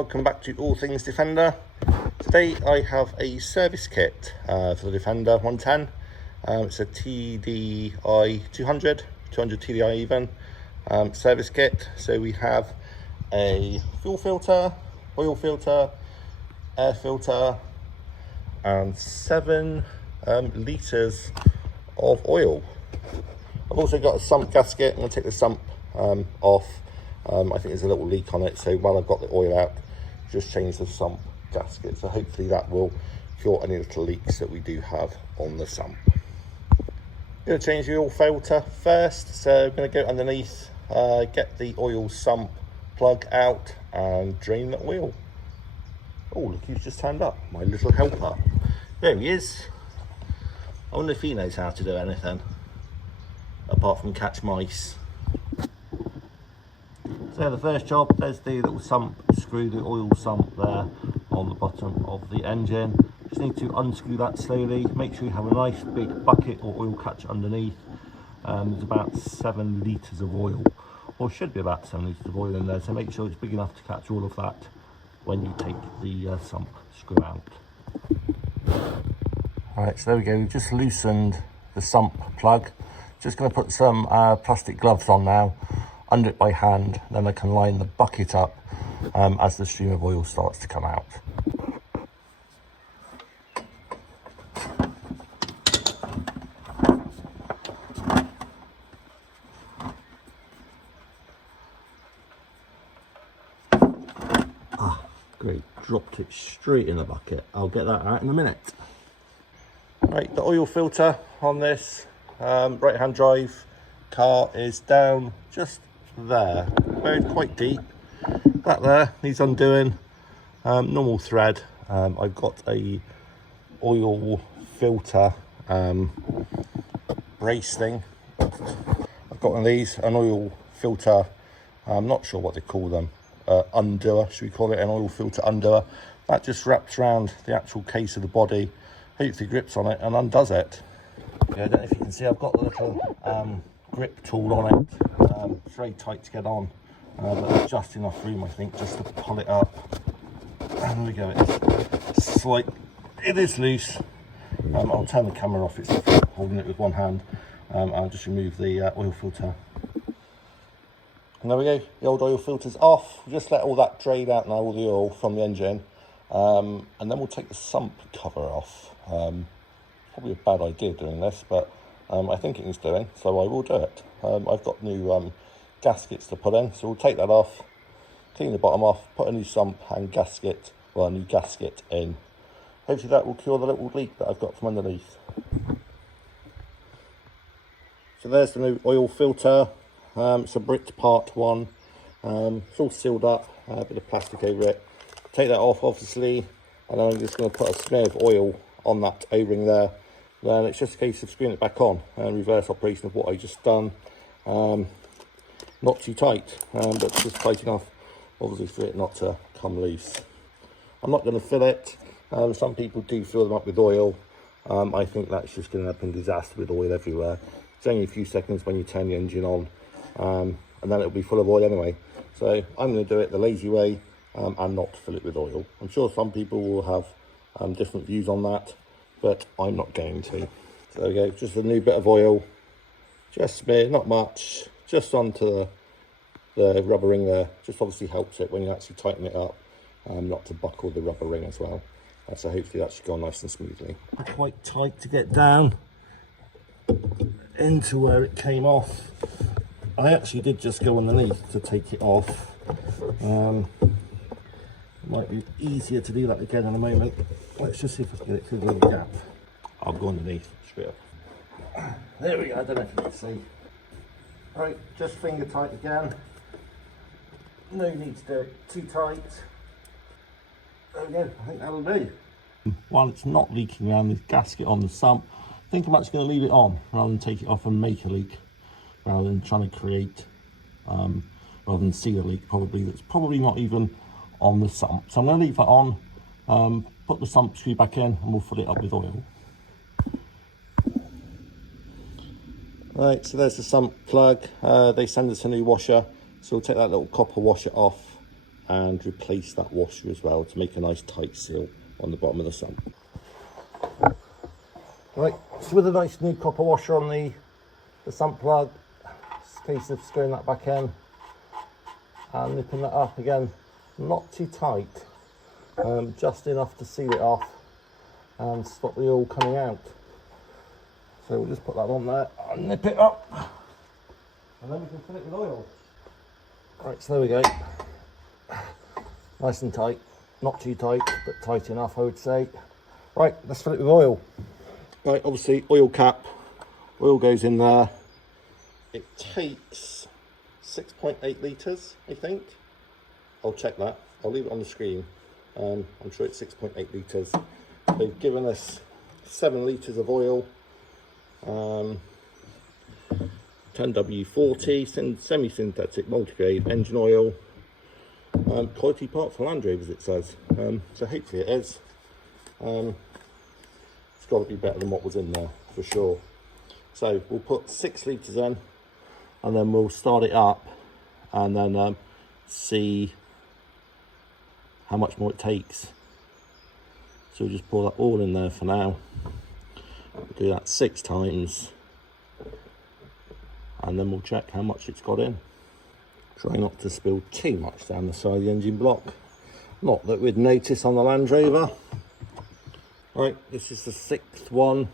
welcome back to All Things Defender. Today I have a service kit for the Defender 110. It's a TDI 200 TDI even service kit. So we have a fuel filter, oil filter, air filter, and 7 litres of oil. I've also got a sump gasket. I'm going to take the sump off. I think there's a little leak on it, so while I've got the oil out, just change the sump gasket. So hopefully that will cure any little leaks that we do have on the sump. I'm going to change the oil filter first, so I'm going to go underneath, get the oil sump plug out and drain the oil. Oh, look who's just turned up, my little helper. There he is. I wonder if he knows how to do anything apart from catch mice. So the first job, there's the little sump screw, the oil sump there on the bottom of the engine. Just need to unscrew that slowly. Make sure you have a nice big bucket or oil catch underneath. There's about 7 litres of oil, or should be about 7 litres of oil in there, so make sure it's big enough to catch all of that when you take the sump screw out. Alright, so there we go, we've just loosened the sump plug. Just going to put some plastic gloves on now, under it by hand, then I can line the bucket up as the stream of oil starts to come out. Great, dropped it straight in the bucket. I'll get that out in a minute. Right, the oil filter on this right hand drive car is down just there, buried quite deep. That there needs undoing. Normal thread. I've got a oil filter brace thing. I've got one of these, an oil filter, I'm not sure what they call them, undoer, should we call it, an oil filter undoer. That just wraps around the actual case of the body, hopefully grips on it and undoes it. Yeah, I don't know if you can see, I've got the little grip tool on it. It's very tight to get on, but there's just enough room, I think, just to pull it up. And there we go, it's like, it is loose. I'll turn the camera off, it's holding it with one hand. I'll just remove the oil filter. And there we go, the old oil filter's off. We'll just let all that drain out now, all the oil from the engine. And then we'll take the sump cover off. Probably a bad idea doing this, but I think it needs doing, so I will do it. I've got new gaskets to put in, so we'll take that off, clean the bottom off, put a new sump and gasket, well, a new gasket in. Hopefully that will cure the little leak that I've got from underneath. So there's the new oil filter. It's a Brit Part 1. It's all sealed up, a bit of plastic over it. Take that off, obviously, and I'm just going to put a smear of oil on that O-ring there. Then it's just a case of screwing it back on, and reverse operation of what I just done. Not too tight, but just tight enough, obviously, for it not to come loose. I'm not going to fill it. Some people do fill them up with oil. I think that's just going to end up in disaster with oil everywhere. It's only a few seconds when you turn the engine on, and then it'll be full of oil anyway. So I'm going to do it the lazy way and not fill it with oil. I'm sure some people will have different views on that, but I'm not going to. So there we go, just a new bit of oil, just smear, not much, just onto the rubber ring there. Just obviously helps it when you actually tighten it up, not to buckle the rubber ring as well. So hopefully that should go nice and smoothly. Quite tight to get down into where it came off. I actually did just go underneath to take it off. Might be easier to do that again in a moment. Let's just see if I can get it through the little gap. I'll go underneath straight up. There we go, I don't know if you can see. Right, just finger tight again. No need to do it too tight. There we go, I think that'll do. While it's not leaking around this gasket on the sump, I think I'm actually going to leave it on rather than take it off and make a leak, rather than trying to create, rather than see a leak probably that's probably not even on the sump. So I'm going to leave that on, put the sump screw back in, and we'll fill it up with oil. Right, so there's the sump plug. They send us a new washer, so we'll take that little copper washer off and replace that washer as well to make a nice tight seal on the bottom of the sump. Right, so with a nice new copper washer on the sump plug, it's a case of screwing that back in and nipping that up again, not too tight, just enough to seal it off and stop the oil coming out. So we'll just put that on there and nip it up, and then we can fill it with oil. Right, so there we go. Nice and tight, not too tight, but tight enough, I would say. Right, let's fill it with oil. Right, obviously oil cap, oil goes in there. It takes 6.8 litres, I think. I'll check that, I'll leave it on the screen. I'm sure it's 6.8 litres. They've given us 7 litres of oil. 10W40 semi-synthetic multigrade engine oil, quality part for Land Rovers, it says. So hopefully it is. It's got to be better than what was in there for sure. So we'll put 6 litres in, and then we'll start it up and then see how much more it takes. So we'll just pour that all in there for now. We'll do that 6 times, and then we'll check how much it's got in. Try not to spill too much down the side of the engine block. Not that we'd notice on the Land Rover. Right, this is the 6th one.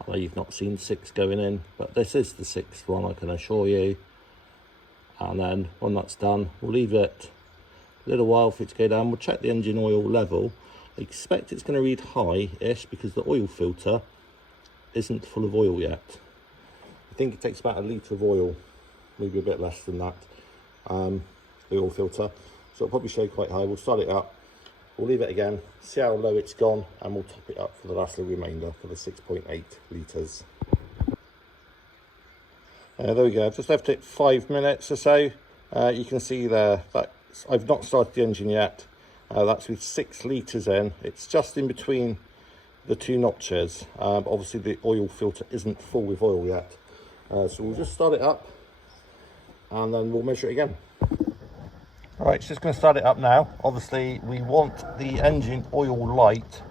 Although you've not seen 6 going in, but this is the 6th one, I can assure you. And then when that's done, we'll leave it a little while for it to go down. We'll check the engine oil level. I expect it's going to read high-ish because the oil filter isn't full of oil yet. I think it takes about 1 litre of oil, maybe a bit less than that, the oil filter. So it'll probably show quite high. We'll start it up, we'll leave it again, see how low it's gone, and we'll top it up for the last little remainder for the 6.8 litres. There we go, I've just left it 5 minutes or so. You can see there that I've not started the engine yet. That's with 6 litres in. It's just in between the 2 notches. Obviously the oil filter isn't full with oil yet. So we'll just start it up and then we'll measure it again. All right, just going to start it up now. Obviously we want the engine oil light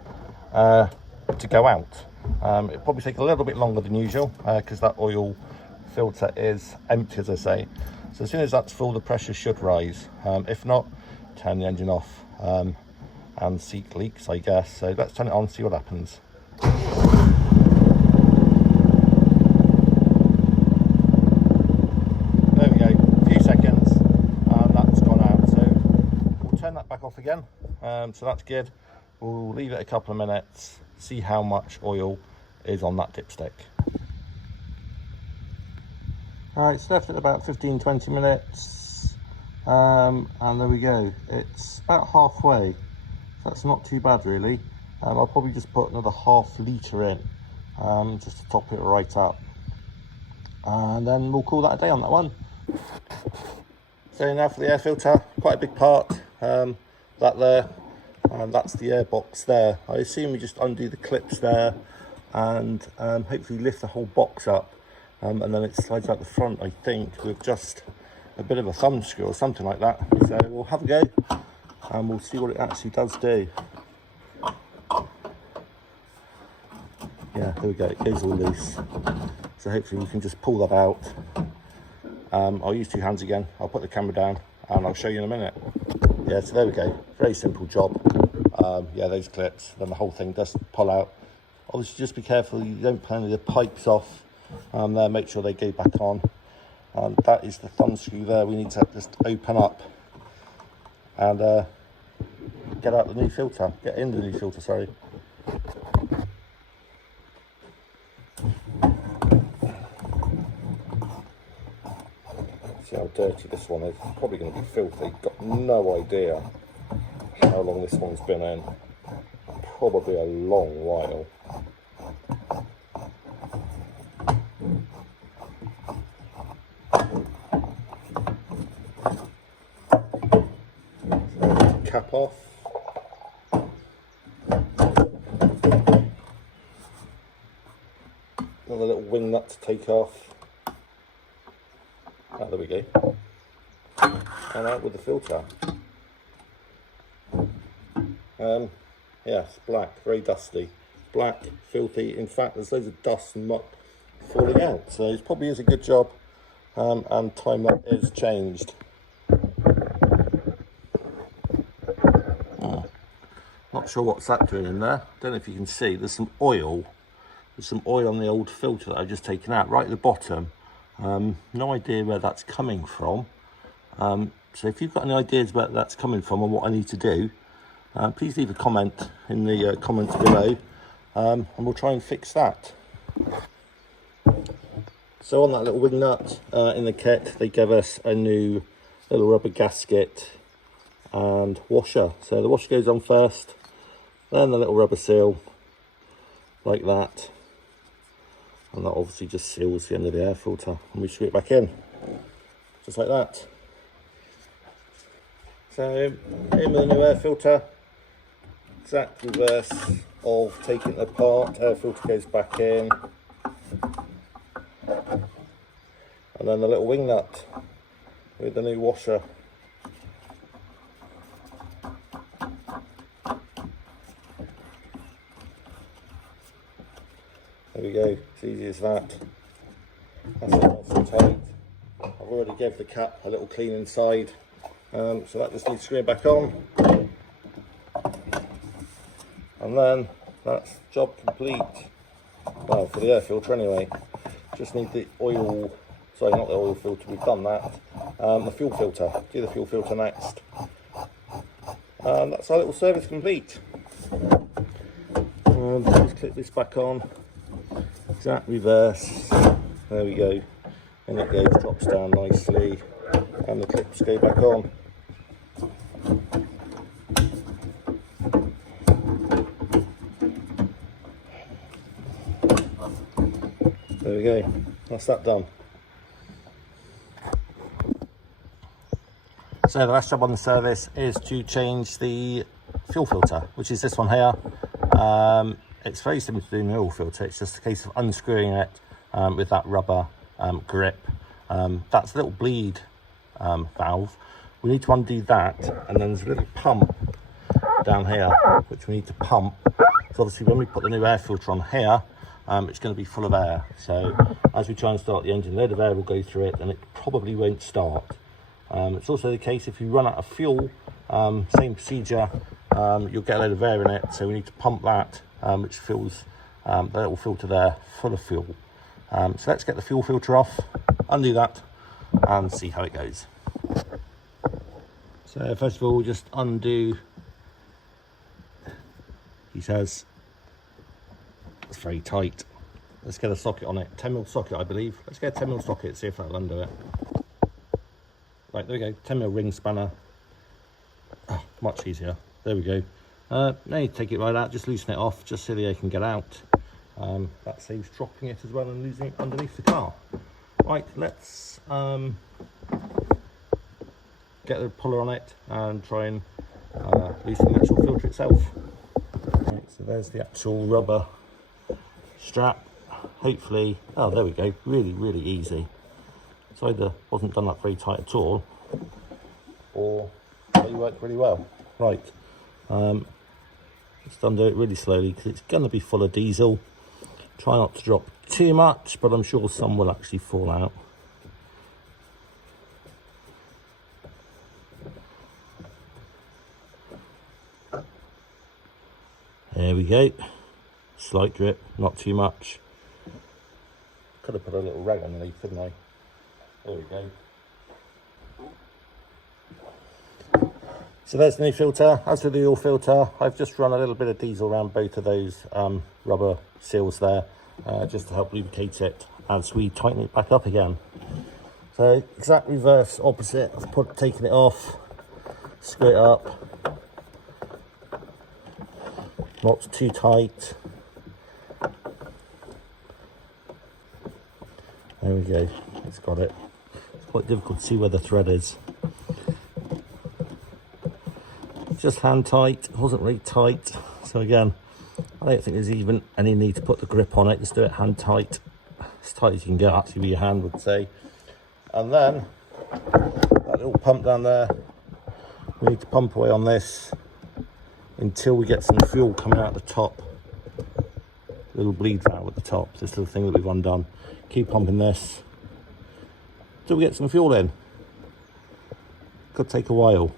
to go out. It'll probably take a little bit longer than usual because that oil filter is empty, as I say. So as soon as that's full, the pressure should rise. If not, turn the engine off and seek leaks, I guess. So let's turn it on, see what happens. There we go, a few seconds, and that's gone out. So we'll turn that back off again. So that's good. We'll leave it a couple of minutes, see how much oil is on that dipstick. All right, so left it about 15-20 minutes, and there we go. It's about halfway, so that's not too bad really. I'll probably just put another ½ litre in, just to top it right up, and then we'll call that a day on that one. So now for the air filter, quite a big part, that there, and that's the air box there. I assume we just undo the clips there and hopefully lift the whole box up. And then it slides out the front, I think, with just a bit of a thumb screw or something like that. So we'll have a go and we'll see what it actually does do. Yeah, there we go, it goes all loose. So hopefully we can just pull that out. I'll use 2 hands again. I'll put the camera down and I'll show you in a minute. Yeah, so there we go, very simple job. Yeah, those clips, then the whole thing does pull out. Obviously just be careful you don't pull any of the pipes off. There, make sure they go back on, and that is the thumb screw there. We need to just open up and get out the new filter, get in the new filter, sorry. See how dirty this one is. It's probably going to be filthy. Got no idea how long this one's been in. Probably a long while. Cap off. Another little wing nut to take off. Ah, there we go. And out with the filter. Yeah, it's black, very dusty. Black, filthy. In fact, there's loads of dust and muck falling out. So it probably is a good job. And time that is changed. Not sure what's that doing in there. Don't know if you can see. There's some oil. There's some oil on the old filter that I've just taken out, right at the bottom. No idea where that's coming from. So if you've got any ideas where that's coming from and what I need to do, please leave a comment in the comments below, and we'll try and fix that. So on that little wing nut in the kit, they gave us a new little rubber gasket and washer. So the washer goes on first, then the little rubber seal, like that. And that obviously just seals the end of the air filter. And we screw it back in, just like that. So, in with the new air filter, exact reverse of taking it apart. Air filter goes back in. And then the little wing nut with the new washer. There we go, it's easy as that. That's not so tight. I've already gave the cap a little clean inside, so that just needs screwing back on. And then that's job complete. Well, for the air filter anyway. Just need the oil, sorry, not the oil filter, we've done that. The fuel filter, do the fuel filter next. And that's our little service complete. And just click this back on. Exact reverse, there we go, and it goes, drops down nicely, and the clips go back on. There we go, that's that done. So the last job on the service is to change the fuel filter, which is this one here. It's very similar to doing the oil filter. It's just a case of unscrewing it with that rubber grip. That's a little bleed valve. We need to undo that, and then there's a little pump down here which we need to pump. So obviously when we put the new air filter on here, it's going to be full of air. So as we try and start the engine, a load of air will go through it and it probably won't start. It's also the case if you run out of fuel, same procedure, you'll get a load of air in it. So we need to pump that, which fills the little filter there full of fuel. So let's get the fuel filter off, undo that, and see how it goes. So first of all, we'll just undo. He says it's very tight. Let's get a socket on it. 10mm socket, I believe. Let's get a 10mm socket, see if that'll undo it. Right, there we go. 10mm ring spanner. Oh, much easier. There we go. Now you take it right out, just loosen it off, just so the air can get out. That saves dropping it as well and losing it underneath the car. Right, let's get the puller on it and try and loosen the actual filter itself. Right, so there's the actual rubber strap. Hopefully, oh, there we go. Really, really easy. It's either wasn't done up very tight at all, or they worked really well. Right. Just undo it really slowly because it's going to be full of diesel. Try not to drop too much, but I'm sure some will actually fall out. There we go. Slight drip, not too much. Could have put a little rag underneath, couldn't I? There we go. So there's the new filter. As with the oil filter, I've just run a little bit of diesel around both of those rubber seals there, just to help lubricate it as we tighten it back up again. So exact reverse, opposite. I've taken it off, screw it up. Not too tight. There we go. It's got it. It's quite difficult to see where the thread is. Just hand tight, it wasn't really tight. So again, I don't think there's even any need to put the grip on it, just do it hand tight. As tight as you can get, actually, with your hand, would say. And then, that little pump down there, we need to pump away on this until we get some fuel coming out the top. Little bleed valve at the top, this little thing that we've undone. Keep pumping this till we get some fuel in. Could take a while.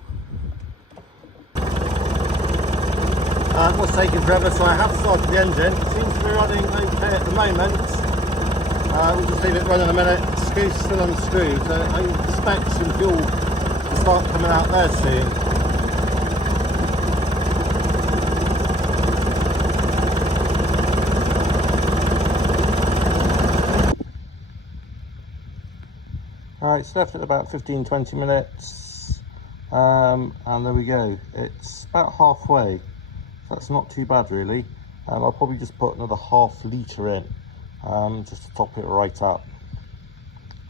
What's taking forever, so I have started the engine. It seems to be running okay at the moment. We'll just leave it running a minute. Screw's still unscrewed, so I expect some fuel to start coming out there soon. Alright, it's left at about 15-20 minutes, and there we go. It's about halfway. That's not too bad really. I'll probably just put another ½ litre in, just to top it right up.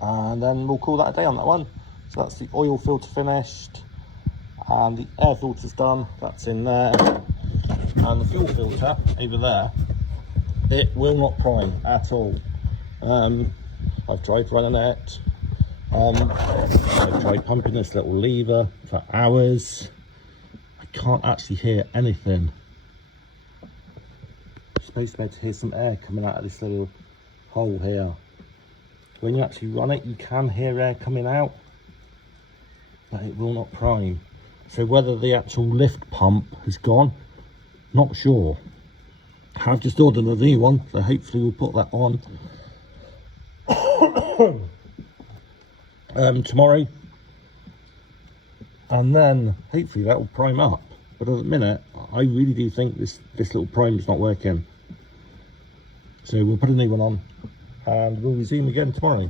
And then we'll call that a day on that one. So that's the oil filter finished, and the air filter's done, that's in there. And the fuel filter over there, it will not prime at all. I've tried running it. I've tried pumping this little lever for hours. I can't actually hear anything. You're supposed to be able to hear some air coming out of this little hole here. When you actually run it, you can hear air coming out, but it will not prime. So whether the actual lift pump has gone, not sure. I've just ordered a new one, so hopefully we'll put that on tomorrow, and then hopefully that will prime up. But at the minute, I really do think this little prime is not working. So we'll put a new one on and we'll resume again tomorrow.